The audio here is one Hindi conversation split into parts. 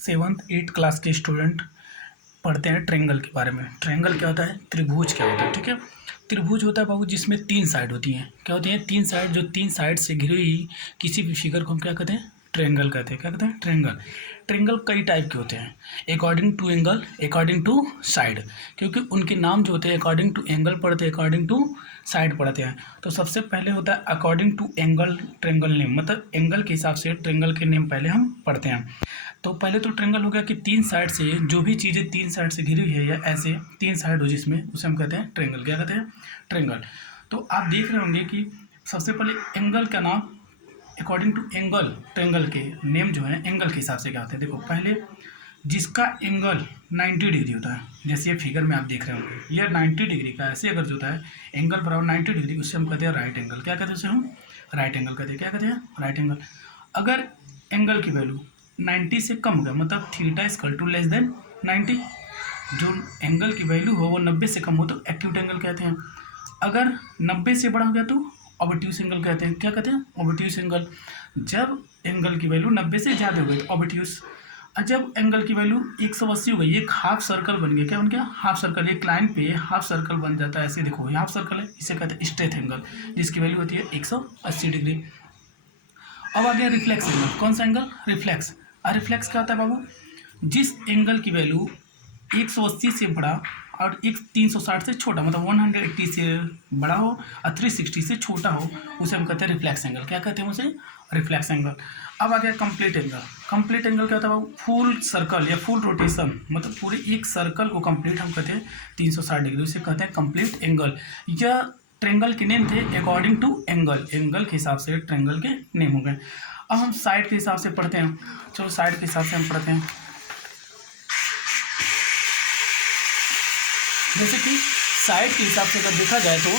सेवन्थ एट्थ क्लास के स्टूडेंट पढ़ते हैं ट्रायंगल के बारे में। ट्रायंगल क्या होता है, त्रिभुज क्या होता है, ठीक है। त्रिभुज होता है बाबू जिसमें तीन साइड होती हैं। क्या होती हैं? तीन साइड। जो तीन साइड से घिरी हुई किसी भी फिगर को हम क्या कहते हैं? ट्रायंगल कहते हैं। क्या कहते हैं? ट्रायंगल। ट्रायंगल कई टाइप के होते हैं according to angle, according to side, क्योंकि उनके नाम जो होते हैं अकॉर्डिंग टू एंगल पढ़ते हैं, अकॉर्डिंग टू साइड पढ़ते हैं। तो सबसे पहले होता है according to angle triangle name, मतलब एंगल के हिसाब से ट्रायंगल के नेम पहले हम पढ़ते हैं। तो पहले तो ट्रायंगल हो गया कि तीन साइड से जो भी चीज़ें तीन साइड से घिरी हुई है या ऐसे तीन साइड हो जिसमें, उसे हम कहते हैं ट्रायंगल। क्या कहते हैं? ट्रायंगल। तो आप देख रहे होंगे कि सबसे पहले एंगल का नाम अकॉर्डिंग टू एंगल, ट्रायंगल के नेम जो है एंगल के हिसाब से क्या होते हैं। देखो पहले जिसका एंगल 90 डिग्री होता है, जैसे ये फिगर में आप देख रहे होंगे यह 90 डिग्री का ऐसे अगर जो होता है एंगल बराबर 90 डिग्री, उससे हम कहते हैं राइट एंगल। क्या कहते हैं? उसे हम राइट एंगल कहते हैं। क्या कहते हैं? Right angle. अगर एंगल की वैल्यू 90 से कम हो गया, मतलब theta equal to less than 90, जो एंगल की वैल्यू हो वो 90 से कम हो तो एक्यूट एंगल कहते हैं। अगर 90 से बड़ा हो गया तो ऑब्ट्यूस एंगल कहते हैं। क्या कहते हैं? Obtuse angle. जब एंगल की वैल्यू 90 से ज़्यादा हो गई तो ऑब्ट्यूस। और जब एंगल की वैल्यू 180 हो गई, एक हाफ सर्कल बन गया। क्या बन गया? Half circle. एक लाइन पे हाफ सर्कल बन जाता है, ऐसे देखो ये हाफ सर्कल है, इसे कहते हैं स्ट्रेट एंगल, जिसकी वैल्यू होती है 180 डिग्री। अब आ गया रिफ्लेक्स एंगल। कौन सा एंगल? रिफ्लेक्स। और रिफ्लेक्स क्या होता है बाबू? जिस एंगल की वैल्यू 180 से बड़ा और एक 360 से छोटा, मतलब 180 से बड़ा हो और 360 से छोटा हो, उसे हम कहते हैं रिफ्लेक्स एंगल। क्या कहते हैं उसे? Reflex angle. अब आ गया कंप्लीट एंगल। कंप्लीट एंगल क्या होता है बाबू? फुल सर्कल या फुल रोटेशन, मतलब पूरे एक सर्कल को कंप्लीट हम कहते हैं 360 डिग्री, उसे कहते हैं कंप्लीट एंगल। यह ट्रायंगल के नेम थे अकॉर्डिंग टू एंगल, एंगल के हिसाब से ट्रायंगल के नेम हो गए। अब हम साइड के हिसाब से पढ़ते हैं। चलो साइड के हिसाब से हम पढ़ते हैं। जैसे कि साइड के हिसाब से अगर देखा जाए तो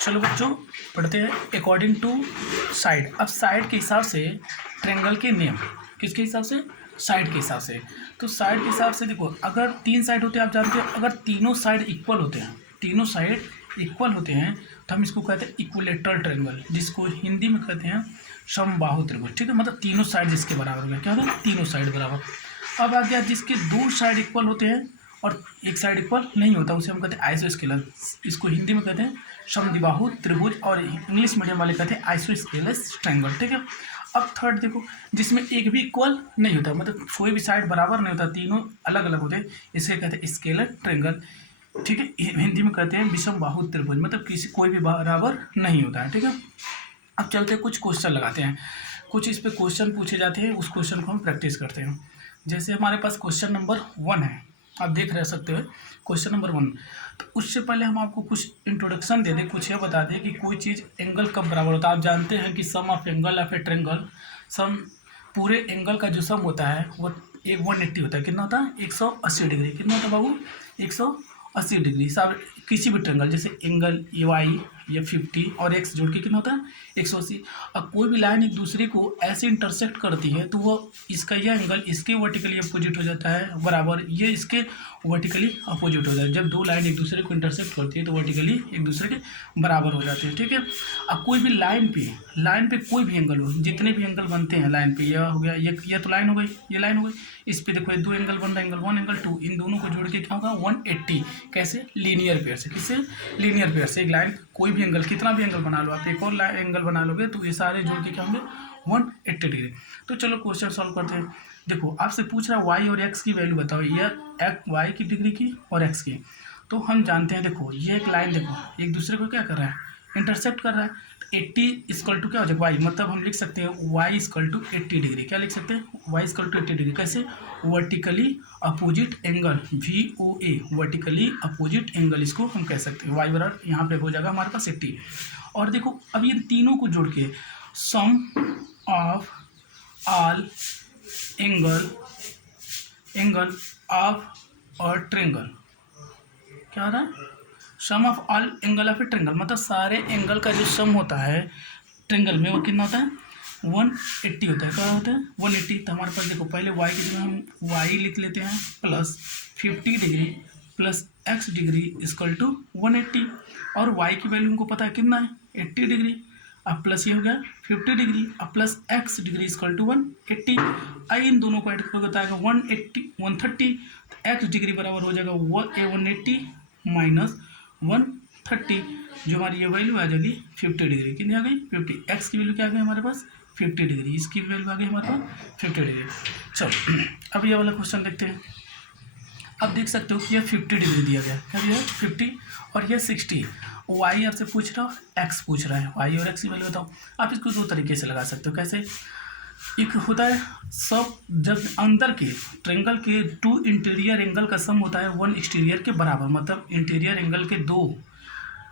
चलो बच्चों पढ़ते हैं अकॉर्डिंग टू साइड। अब साइड के हिसाब से ट्रायंगल के नेम, किसके हिसाब से? साइड के हिसाब से। तो साइड के हिसाब से देखो, अगर तीन साइड होते हैं आप जानते हैं, अगर तीनों साइड इक्वल होते हैं, तीनों साइड इक्वल होते हैं तो हम इसको कहते हैं इक्विलेटरल ट्रायंगल, जिसको हिंदी में कहते हैं समबाहु त्रिभुज। ठीक है, मतलब तीनों साइड जिसके बराबर हो गया। क्या होता है? तीनों साइड बराबर। अब आ गया जिसके दो साइड इक्वल होते हैं और एक साइड इक्वल नहीं होता, उसे हम कहते हैं आइसोस्केलर, इसको हिंदी में कहते हैं समद्विबाहु त्रिभुज, और इंग्लिश मीडियम वाले कहते हैं आइसोस्केलस ट्रायंगल। ठीक है। अब थर्ड देखो, जिसमें एक भी इक्वल नहीं होता, मतलब कोई भी साइड बराबर नहीं होता, तीनों अलग अलग होते हैं, इसे कहते हैं स्केलर ट्रायंगल। ठीक है, हिंदी में कहते हैं विषमबाहु त्रिभुज, मतलब किसी कोई भी बराबर नहीं होता है। ठीक है। अब चलते हैं कुछ क्वेश्चन लगाते हैं, कुछ इस पे क्वेश्चन पूछे जाते हैं, उस क्वेश्चन को हम प्रैक्टिस करते हैं। जैसे हमारे पास क्वेश्चन नंबर 1 है, आप देख रह सकते हो क्वेश्चन नंबर 1। तो उससे पहले हम आपको कुछ इंट्रोडक्शन दे दें, कुछ ये बता दें कि कोई चीज़ एंगल कब बराबर होता है। आप जानते हैं कि sum of angle of a triangle, sum पूरे एंगल का जो सम होता है वो एक 180 होता है। कितना होता है? 180 डिग्री। कितना होता है बाबू? 180 डिग्री। सब किसी भी ट्रायंगल जैसे एंगल ए वाई या 50 और एक्स जोड़ के कितना होता है? 180। अब कोई भी लाइन एक दूसरे को ऐसे इंटरसेक्ट करती है तो वो इसका यह एंगल इसके वर्टिकली अपोजिट हो जाता है बराबर, ये इसके वर्टिकली अपोजिट हो जाता है। जब दो लाइन एक दूसरे को इंटरसेक्ट करती है तो वर्टिकली एक दूसरे के बराबर हो जाते हैं। ठीक है। अब कोई भी लाइन पे कोई भी एंगल हो, जितने भी एंगल बनते हैं लाइन पे, यह हो गया, ये तो लाइन हो गई, ये लाइन हो गई, इस पे देखो ये दो एंगल बन रहा है, एंगल 1 एंगल 2, इन दोनों को जोड़ के क्या होगा? 180। कैसे? लीनियर पेयर से। किससे? लीनियर पेयर से। एक लाइन कोई भी एंगल, कितना भी एंगल बना लो आप, एक और एंगल बना लोगे तो ये सारे जोड़ के क्या होंगे? 180 डिग्री। तो चलो क्वेश्चन सॉल्व करते हैं। देखो आपसे पूछ रहा है वाई और एक्स की वैल्यू बताओ, यह वाई की डिग्री की और एक्स की। तो हम जानते हैं, देखो ये एक लाइन देखो एक दूसरे को क्या कर रहा है? इंटरसेक्ट कर रहा है। तो 80 इक्वल टू क्या हो जाएगा? वाई, मतलब हम लिख सकते हैं वाई इक्वल टू 80 डिग्री। क्या लिख सकते हैं? Y equal to 80 degree. कैसे? Vertically opposite angle, VOA, vertically opposite angle इसको हम कह सकते हैं। वाई बराबर यहाँ पे हो जाएगा हमारे पास 80। और देखो अब ये तीनों को जोड़ के sum of all angle of और ट्रायंगल, क्या हो रहा है? Sum of all angle of a triangle, मतलब सारे एंगल का जो सम होता है ट्रायंगल में वो कितना होता है? 180 होता है। क्या होता है? 180। तो हमारे पास देखो पहले y की जगह हम y लिख लेते हैं plus 50 degree plus x degree equal to 180, और y की वैल्यू हमको पता है कितना है? 80 डिग्री। अब प्लस ये हो गया 50 डिग्री, अब plus x degree equal to 180। आई इन दोनों को ऐड करके बताएगा 180 130, तो x डिग्री बराबर हो जाएगा 180 माइनस 130, जो हमारी ये वैल्यू आ जाएगी 50 डिग्री। कितनी आ गई 50। एक्स की वैल्यू क्या आ गई हमारे पास 50 डिग्री, इसकी वैल्यू आ गई हमारे पास 50 डिग्री। चलो अब ये वाला क्वेश्चन देखते हैं। अब देख सकते हो कि यह 50 डिग्री दिया गया, क्या दिया है 50 और यह 60। वाई आपसे पूछ रहा है, एक्स पूछ रहा है, वाई और एक्स की वैल्यू बताओ। आप इसको दो तरीके से लगा सकते हो। कैसे, एक होता है सब, जब अंदर के ट्रायंगल के टू इंटीरियर एंगल का सम होता है 1 एक्सटीरियर के बराबर, मतलब इंटीरियर एंगल के दो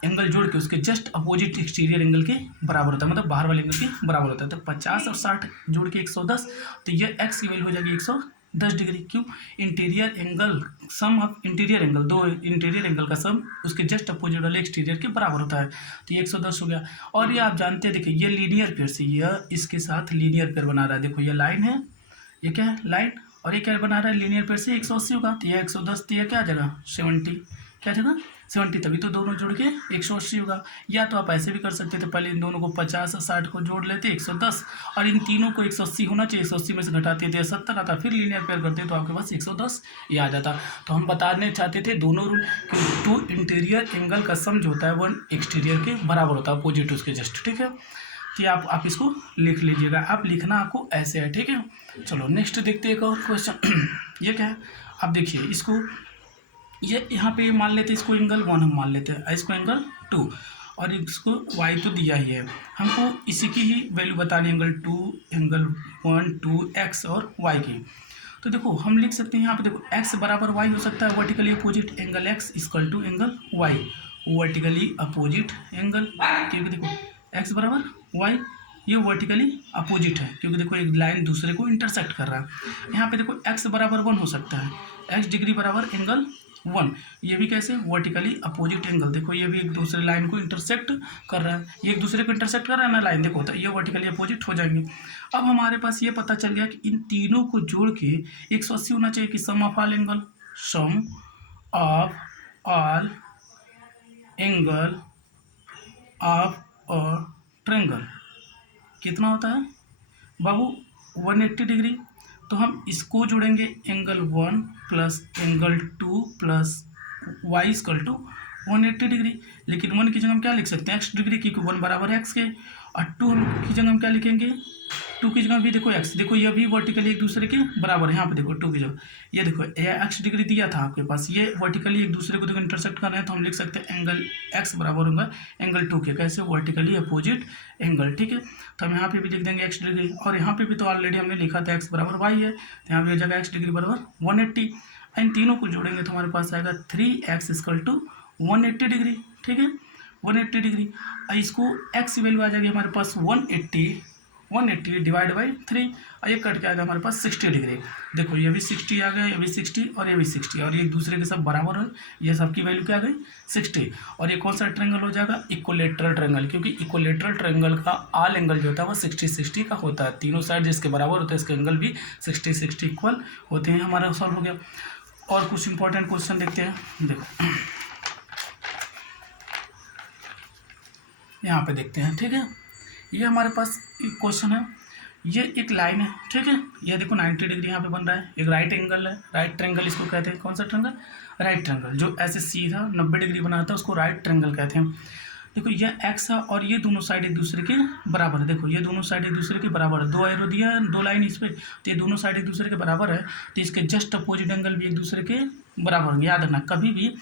एंगल जोड़ के उसके जस्ट अपोजिट एक्सटीरियर एंगल के बराबर होता है, मतलब बाहर वाले एंगल के बराबर होता है। तो 50 और 60 जोड़ के 110, तो ये एक्स की वैल्यू हो जाएगी 110 डिग्री। क्यों, interior angle sum of interior angle, दो इंटीरियर एंगल का सम उसके जस्ट अपोजिट वाले एक्सटीरियर के बराबर होता है, तो ये 110 हो गया। और ये आप जानते हैं, देखिए ये लीनियर पेयर से यह इसके साथ लीनियर पेयर बना रहा है। देखो ये लाइन है, ये क्या है लाइन, और ये क्या बना रहा है लीनियर पेयर से 180 होगा, तो ये 110, तो ये क्या जगह 70, क्या जगह 70, तभी तो दोनों जोड़ के 180 होगा। या तो आप ऐसे भी कर सकते थे, पहले इन दोनों को 50 और 60 को जोड़ लेते 110, और इन तीनों को 180 होना चाहिए, 180 में से घटाते थे 70 आता, फिर लीनियर पेयर करते तो आपके पास 110 ये आ जाता। तो हम बताने चाहते थे दोनों रूल कि टू इंटीरियर एंगल का सम जो होता है वो एक्सटीरियर के बराबर होता है, अपोजिट उसके जस्ट, ठीक है। तो आप इसको लिख लीजिएगा, आप लिखना आपको ऐसे है, ठीक है। चलो नेक्स्ट देखते हैं एक और क्वेश्चन। ये क्या है, आप देखिए इसको, ये यहाँ पे मान लेते हैं इसको एंगल 1 हम मान लेते हैं, इसको एंगल 2, और इसको y तो दिया ही है, हमको इसी की ही वैल्यू बतानी एंगल 2, एंगल 1, 2 x और y की। तो देखो हम लिख सकते हैं यहाँ पे, देखो x बराबर y हो सकता है vertically opposite angle x equal to angle y, vertically opposite angle, क्योंकि देखो x बराबर y ये वर्टिकली अपोजिट है, क्योंकि देखो एक लाइन दूसरे को इंटरसेक्ट कर रहा है। यहाँ पे देखो x बराबर 1 हो सकता है, x डिग्री बराबर एंगल 1, ये भी कैसे वर्टिकली अपोजिट एंगल, देखो ये भी एक दूसरे लाइन को इंटरसेक्ट कर रहा है, ये एक दूसरे को इंटरसेक्ट कर रहा है ना लाइन, देखो तो ये वर्टिकली अपोजिट हो जाएंगे। अब हमारे पास ये पता चल गया कि इन तीनों को जोड़ के 180 होना चाहिए, कि sum of all angle, sum of all angle of a triangle कितना होता है बाबू 180 डिग्री। तो हम इसको जोड़ेंगे angle 1 plus angle 2 plus y equal to 180 degree, लेकिन 1 की जगह हम क्या लिख सकते हैं x डिग्री, क्योंकि 1 बराबर है x के, और 2 की जगह हम क्या लिखेंगे, 2 की जगह भी देखो x, देखो ये भी वर्टिकली एक दूसरे के बराबर है। यहाँ पे देखो 2 की जगह ये देखो ये x डिग्री दिया था आपके पास, ये वर्टिकली एक दूसरे को देखो इंटरसेक्ट कर रहे हैं, तो हम लिख सकते हैं एंगल x बराबर होगा एंगल 2 के, कैसे वर्टिकली अपोजिट एंगल, ठीक है। तो हम यहाँ पे भी लिख देंगे x डिग्री, और यहाँ पे भी तो ऑलरेडी हमने लिखा था x बराबर y है, तो यहाँ पे जगह x डिग्री बराबर 180, इन तीनों को जोड़ेंगे तो हमारे पास आएगा 3x इक्वल टू 180 डिग्री, ठीक है 180 डिग्री। इसको x की वैल्यू आ जाएगी हमारे पास 180 डिवाइड बाई 3, और ये कट के आएगा हमारे पास 60 डिग्री। देखो ये भी 60 आ गया, ये भी 60 और ये भी 60, और ये एक दूसरे के सब बराबर है, ये सबकी वैल्यू क्या आ गई 60। और ये कौन सा ट्रायंगल हो जाएगा, इक्विलेटरल ट्रायंगल, क्योंकि इक्विलेटरल ट्रायंगल का ऑल एंगल जो होता है वो 60-60 का होता है, तीनों साइड जिसके बराबर होते हैं इसके एंगल भी 60-60 इक्वल होते हैं। हमारा सॉल्व हो गया। और कुछ इंपॉर्टेंट क्वेश्चन देखते हैं, देखो यहाँ पे देखते हैं, ठीक है। ये हमारे पास एक क्वेश्चन है, ये एक लाइन है, ठीक है, ये देखो 90 डिग्री यहाँ पे बन रहा है, एक राइट एंगल है, राइट ट्रायंगल इसको कहते हैं, कौन सा ट्रायंगल, राइट ट्रायंगल, जो ऐसे सीधा 90 डिग्री बनाता है उसको राइट ट्रायंगल कहते हैं। देखो ये x है और ये दोनों साइड एक दूसरे के बराबर है, देखो ये दोनों साइड एक दूसरे के बराबर है, दो एरो दिया है, दो लाइन इस पर, तो ये दोनों साइड एक दूसरे के बराबर है, तो इसके जस्ट अपोजिट एंगल भी एक दूसरे के बराबर होंगे। याद रखना कभी भी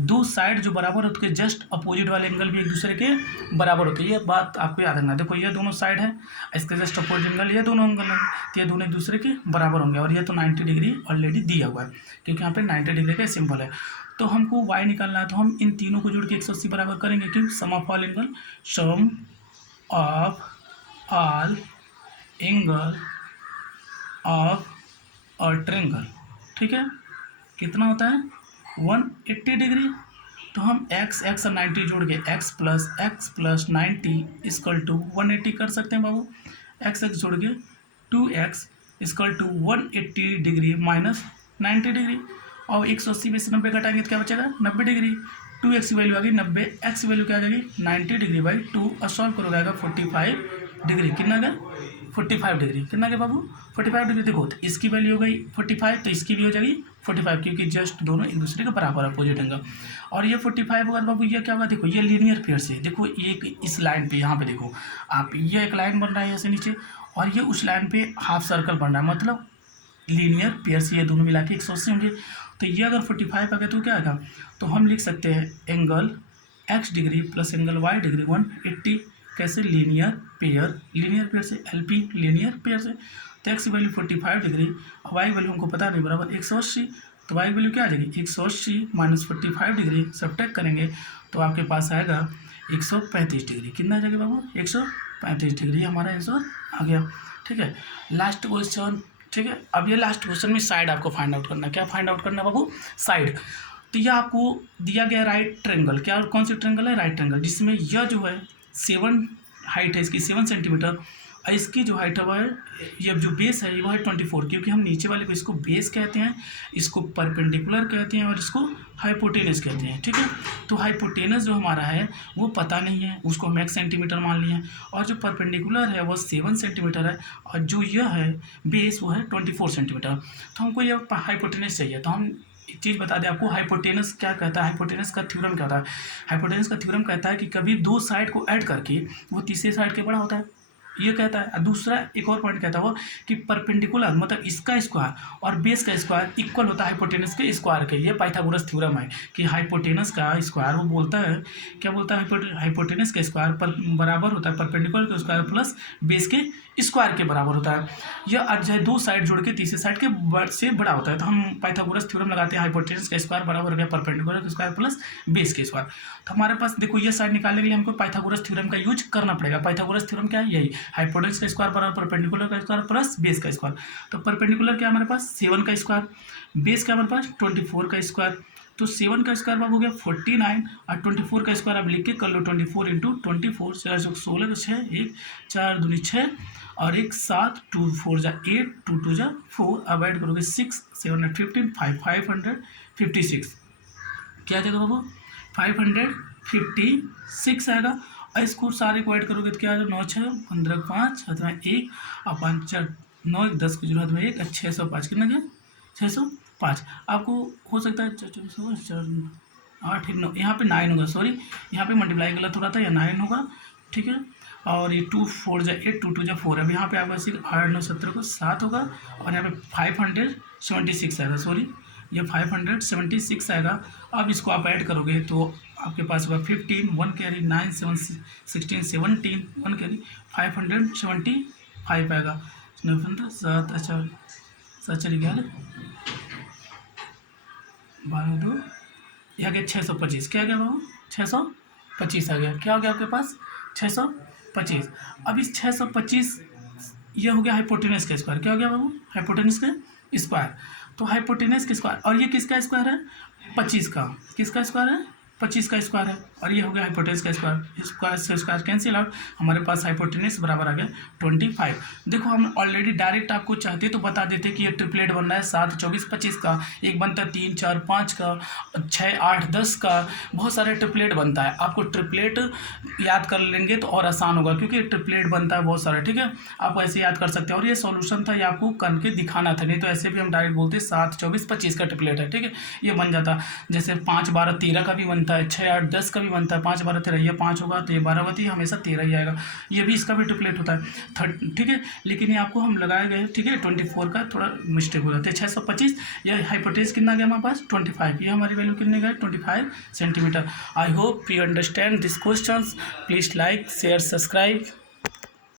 दो साइड जो बराबर होते हैं जस्ट अपोजिट वाले एंगल भी एक दूसरे के बराबर होते हैं, ये बात आपको याद रखना। देखो ये दोनों साइड है, इसके जस्ट अपोजिट एंगल ये दोनों एंगल है, तो ये दोनों एक दूसरे के बराबर होंगे, और ये तो 90 डिग्री ऑलरेडी दिया हुआ है, क्योंकि यहाँ पे 90 डिग्री का सिंबल है। तो हमको y निकालना है, तो हम इन तीनों को जोड़ के 180 बराबर करेंगे, क्योंकि sum of all angle, sum of all angle of a triangle, ठीक है, कितना होता है 180 डिग्री। तो हम x और 90 जोड़ के x प्लस 90 इक्वल टू 180 कर सकते हैं बाबू, x जोड़ के 2x equal to 180 degree minus 90 degree, और 180 में से 90 घटाएंगे तो क्या बचेगा 90 डिग्री, 2x की वैल्यू आ गई 90, x की वैल्यू क्या आ जाएगी 90 डिग्री बाई 2 और सॉल्व करोगे आएगा 45 डिग्री। कितना गया 45 डिग्री। कितना गया बाबू 45 डिग्री। देखो तो इसकी वैल्यू हो गई 45 तो इसकी भी हो जाएगी 45 क्योंकि जस्ट दोनों एक दूसरे के बराबर अपोजिट एंगल। और ये 45 होगा बाबू ये क्या होगा देखो ये लीनियर पेयर से देखो एक इस लाइन पे यहाँ पे देखो आप ये एक लाइन बन रहा है ऐसे नीचे और ये उस लाइन पे हाफ सर्कल बन रहा है मतलब लीनियर पेयर से ये दोनों मिला के 180 होंगे। तो ये अगर 45 आ गया तो क्या आएगा तो हम लिख सकते हैं angle x degree plus angle y degree 180 कैसे लीनियर पेयर से LP लीनियर पेयर से। तो x की वैल्यू 45 डिग्री और y की वैल्यू हमको पता नहीं बराबर 180 तो y की वैल्यू क्या आ जाएगी 180 माइनस 45 डिग्री सब्ट्रैक्ट करेंगे तो आपके पास आएगा 135 डिग्री। कितना आ जाएगा बाबू 135 डिग्री हमारा आंसर आ गया। ठीक है लास्ट क्वेश्चन। ठीक है अब ये लास्ट क्वेश्चन में साइड आपको फाइंड आउट करना है। क्या फाइंड आउट करना है बाबू साइड। तो यह आपको दिया गया राइट ट्रायंगल क्या कौन सी ट्रायंगल है राइट ट्रायंगल जिसमें यह जो है 7 हाइट है इसकी 7 सेंटीमीटर और इसकी जो हाइट है वह है ये जो बेस है वो है 24 क्योंकि हम नीचे वाले को इसको बेस कहते हैं इसको परपेंडिकुलर कहते हैं और इसको हाइपोटेनस कहते हैं। ठीक है तो हाइपोटेनस जो हमारा है वो पता नहीं है उसको हम 1 सेंटीमीटर मान लिए हैं और जो परपेंडिकुलर है वो 7 सेंटीमीटर है और जो यह है बेस वो है 24 सेंटीमीटर। तो हमको यह हाइपोटेनस चाहिए तो हम एक चीज़ बता दें आपको हाइपोटेनस क्या कहता है। हाइपोटेनस का थ्योरम क्या होता है। हाइपोटेनस का थ्योरम कहता है कि कभी दो साइड को ऐड करके वो तीसरे साइड के बड़ा होता है ये कहता है। दूसरा एक और पॉइंट कहता है वो कि परपेंडिकुलर मतलब इसका स्क्वायर और बेस का स्क्वायर इक्वल होता है हाइपोटेनस के स्क्वायर के। ये पाइथागोरस थ्योरम है कि हाइपोटेनस का स्क्वायर वो बोलता है क्या बोलता है हाइपोटेनस का स्क्वायर पर बराबर होता है परपेंडिकुलर के स्क्वायर प्लस बेस के स्क्वायर के बराबर होता है। यह जो है दो साइड जोड़ के तीसरे साइड के से बड़ा होता है। तो हम पाइथागोरस थ्योरम लगाते हैं हाइपोटेनस का स्क्वायर बराबर हो गया परपेंडिकुलर का स्क्वायर प्लस बेस के स्क्वायर। तो हमारे पास देखो ये साइड निकालने के लिए हमको पाइथागोरस थ्योरम का यूज करना पड़ेगा। पाइथागोरस थ्योरम क्या है यही हाइपोटेनस का स्क्वायर बराबर परपेंडिकुलर का स्क्वायर प्लस बेस का स्क्वायर। तो परपेंडिकुलर क्या हमारे पास 7 का स्क्वायर बेस क्या हमारे पास 24 का स्क्वायर। तो 7 का स्क्वायर हो गया 49 और 24 का स्क्वायर आप लिख के कर लो 24 इंटू 24 4 16 तो 6 1 4 दूनी 6 और 1 7 2 4 जा 8 2 2 जा 4 अब ऐड करोगे 6 7 15 556 क्या जाएगा बाबू 556 आएगा। और इसको सारे को ऐड करोगे तो क्या आएगा 9 6 15 5 हाथ में 1 और 5 4 9 1 10 की जरूरत में 1 605 कितना गया 605। आपको हो सकता है 8 9 यहाँ पे 9 होगा सॉरी यहाँ पे मल्टीप्लाई गलत हो रहा था या 9 होगा। ठीक है और ये 2 4 जा 8 2 2 जा 4 अब यहाँ पे आपका सिर्फ 8 9 17 को 7 होगा और यहाँ पे 576 आएगा सॉरी ये 576 आएगा। अब इसको आप ऐड करोगे तो आपके पास होगा 15 1 कैरी 9 7 16 17 1 कैरी 575 आएगा 7 अच्छा 7 11 12 2 यह आ गया 625 क्या आ गया बाबू 625 आ गया। क्या हो गया आपके पास 625। अब इस 625 ये हो गया हाइपोटेनस का स्क्वायर क्या हो गया बाबू हाइपोटेनस का स्क्वायर। तो हाइपोटेनस का स्क्वायर और ये किसका स्क्वायर है 25 का किसका स्क्वायर है 25 का स्क्वायर है और ये हो गया हाइपोटेनस का स्क्वायर स्क्वायर से स्क्वायर कैंसिल आउट हमारे पास हाइपोटेनस बराबर आ गया 25। देखो हम ऑलरेडी डायरेक्ट आपको चाहते तो बता देते कि ये ट्रिपलेट बन रहा है 7 24 25 का एक बनता है 3 4 5 का 6 8 10 का बहुत सारे ट्रिपलेट बनता है। आपको ट्रिपलेट याद कर लेंगे तो और आसान होगा क्योंकि ट्रिपलेट बनता है बहुत सारा। ठीक है आप ऐसे याद कर सकते हैं और ये सॉल्यूशन था ये आपको करके दिखाना था नहीं तो ऐसे भी हम डायरेक्ट बोलते 7 24 25 का ट्रिपलेट है। ठीक है ये बन जाता जैसे 5 12 13 का भी बनता है 6 8 10 का भी बनता है 5 12 13 ये 5 होगा तो ये 12 होती है हमेशा 13 ही आएगा। ये भी इसका भी ट्रिपलेट होता है ठीक है लेकिन ये आपको हम लगाए गए ठीक है 24 का थोड़ा मिस्टेक हो जाता है 625। ये हाइपोटेनस कितना गया हमारे पास 25 ये हमारी वैल्यू कितने गए 25 centimetre. I hope you understand this questions please like share subscribe.